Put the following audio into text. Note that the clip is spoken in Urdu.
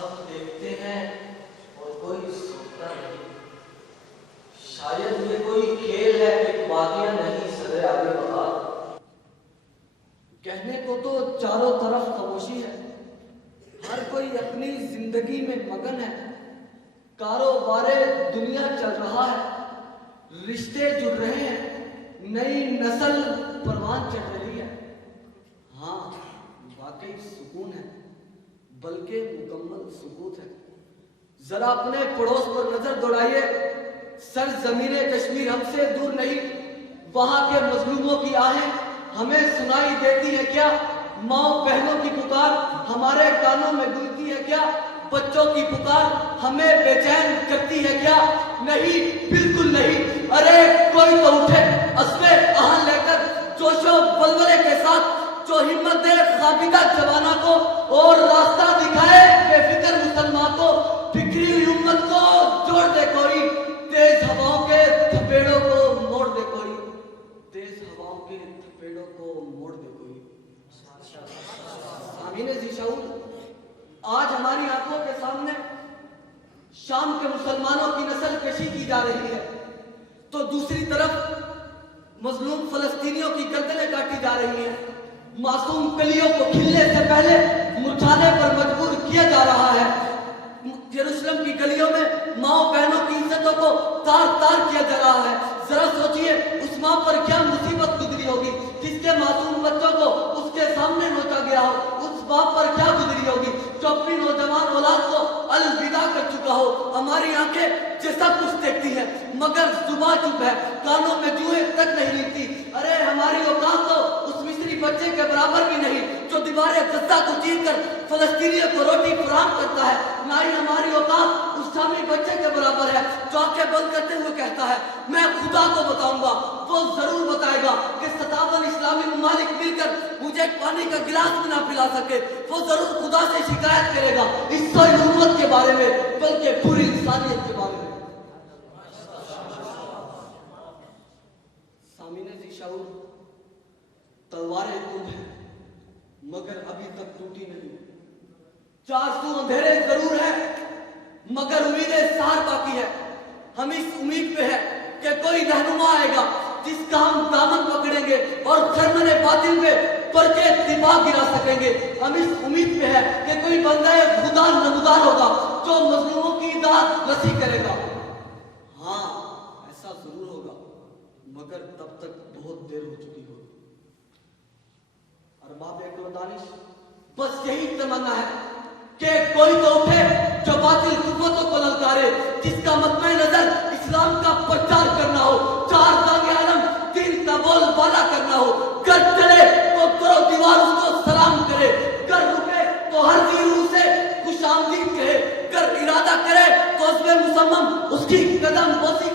سب دیکھتے ہیں اور کوئی سنتا نہیں. شاید یہ کوئی کھیل ہے کہ واقعہ نہیں صدر آگے بڑھا. کہنے کو تو چاروں طرف خاموشی ہے، ہر کوئی اپنی زندگی میں مگن ہے. کاروبار دنیا چل رہا ہے، رشتے جڑ رہے ہیں، نئی نسل پروان چڑھ رہی ہے. ہاں واقعی سکون ہے، بلکہ مکمل سکوت ہے. ذرا اپنے پڑوس پر نظر دوڑائیے. سرزمین کشمیر ہم سے دور نہیں، وہاں کے مظلوموں کی آہیں ہمیں سنائی دیتی ہے کیا؟ ماؤں بہنوں کی پکار ہمارے کانوں میں گونجتی ہے کیا؟ بچوں کی پکار ہمیں بے چین کرتی ہے کیا؟ نہیں، بالکل نہیں. ارے کوئی تو اٹھے عزم آہن لے کر، جوش و ولولے کے ساتھ، جو ہمت دے خابیدہ جوانہ کو اور راستہ دکھائے بے فکر مسلمان کو. فکری ہوئی امت کو جوڑ دے کوئی، تیز ہواؤں کے تھپیڑوں کو موڑ دے کوئی. تیز ہواؤں کے تھپیڑوں کو موڑ دے کوئی. سامعین ذی شعور، آج ہماری آنکھوں کے سامنے شام کے مسلمانوں کی نسل کشی کی جا رہی ہے، تو دوسری طرف مظلوم فلسطینیوں کی گردنیں کاٹی جا رہی ہیں. معصوم کلیوں کو کھلنے سے پہلے مرجھانے پر مجبور کیا جا رہا ہے. یروشلم کی گلیوں میں ماؤں بہنوں کی عزتوں کو تار تار کیا جا رہا ہے. ذرا سوچئے اس ماں پر کیا مصیبت گزری ہوگی جس کے معصوم بچوں کو اس کے سامنے نوچا گیا ہو. اس باپ پر کیا گزری ہوگی جو اپنی نوجوان اولاد کو الوداع کر چکا ہو. ہماری آنکھیں یہ سب کچھ دیکھتی ہیں مگر زبان چپ ہے، کانوں میں جوئیں تک نہیں نکلتی. ارے ہماری اوقات تو اس مصری بچے کے برابر بھی نہیں جو دیواریں غزہ کو چیر کر فلسطینیوں کو روٹی فراہم کرتا ہے. نہ ہی ہماری اوقات اس شامی بچے کے برابر ہے جو آنکھیں بند کرتے ہوئے کہتا ہے میں خدا کو بتاؤں گا. وہ ضرور بتائے گا کہ 57 اسلامی ممالک مل کر مجھے پانی کا گلاس بھی نہ پلا سکے. وہ ضرور خدا سے شکایت کرے گا اس سوئی امت کے بارے میں، بلکہ پوری انسانیت کے بارے میں. سامعین ذی شعور، تلواریں تم ہیں مگر ابھی تک ٹوٹی نہیں. 400 اندھیرے ضرور ہیں مگر امید سحر باقی ہے. ہم اس امید پہ ہے کہ کوئی رہنما آئے گا جس کا ہم دامن پکڑیں گے اور خرمن باطل پہ برقے دفاع گرا سکیں گے. ہم اس امید پہ ہے کہ کوئی بندہ خدا نمودار ہوگا جو مظلوموں کی امداد رسی کرے گا. ہاں ایسا ضرور ہوگا مگر تب تک بہت دیر ہو چکی ہوگی. ارباب عقل و دانش، بس یہی تمنا ہے کہ کوئی تو اٹھے جو باطل قوتوں کو للکارے، جس کا مطمع نظر اسلام کا پرچار کرنا ہو، چار دانگ عالم دین کا بول بالا کرنا ہو. گر چلے تو کرو دیوار اس کو سلام کرے، گر رکے تو ہر روح سے خوش آمدید کہے، گر ارادہ کرے تو اس میں مسمم اس کی قدم بوسی